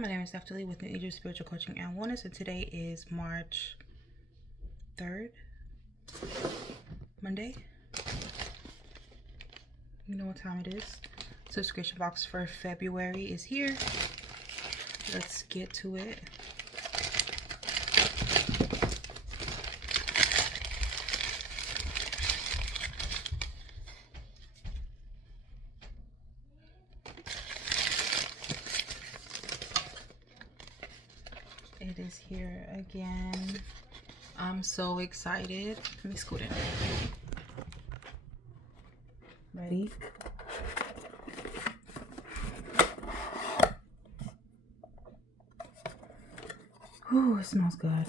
my name is Neftali with New Age Spiritual Coaching and Wellness, and today is March 3rd, Monday. You know what time it is. Subscription box for February is here. Let's get to it. It is here again. I'm so excited. Let me scoot in. Ready? Ooh, it smells good.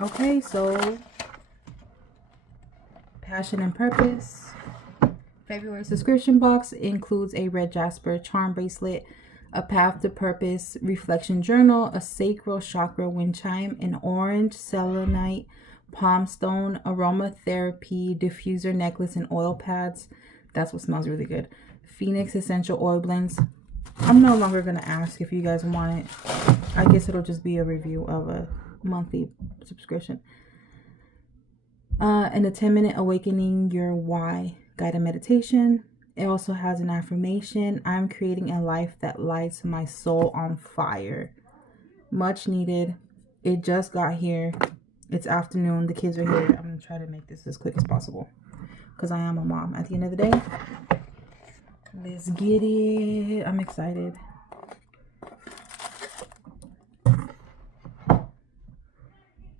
Okay, so Passion and Purpose. February subscription box includes a red jasper charm bracelet, a path to purpose reflection journal, a sacral chakra wind chime, an orange selenite palm stone aromatherapy diffuser necklace, and oil pads. That's what smells really good. Phoenix essential oil blends. I'm no longer going to ask if you guys want it. I guess it'll just be a review of a monthly subscription. And a 10-minute awakening your why guided meditation. It also has an affirmation. I'm creating a life that lights my soul on fire. Much needed. It just got here. It's afternoon. The kids are here. I'm going to try to make this as quick as possible because I am a mom at the end of the day. Let's get it. I'm excited.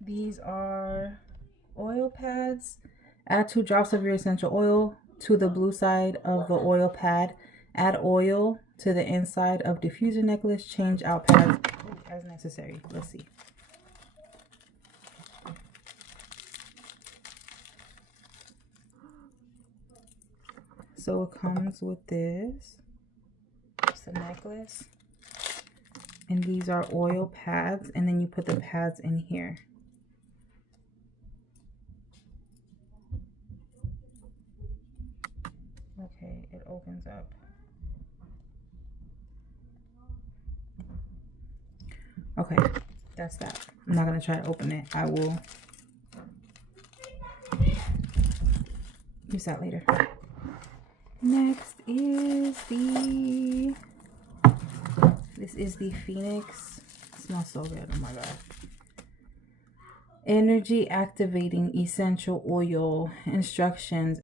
These are oil pads. Add 2 drops of your essential oil to the blue side of the oil pad. Add oil to the inside of diffuser necklace. Change out pads as necessary. Let's see. So it comes with this. It's the necklace. And these are oil pads. And then you put the pads in here. Okay, it opens up. Okay, that's that. I'm not going to try to open it. I will use that later. Next is this is the Phoenix. It smells so good. Oh my God. Energy activating essential oil. Instructions: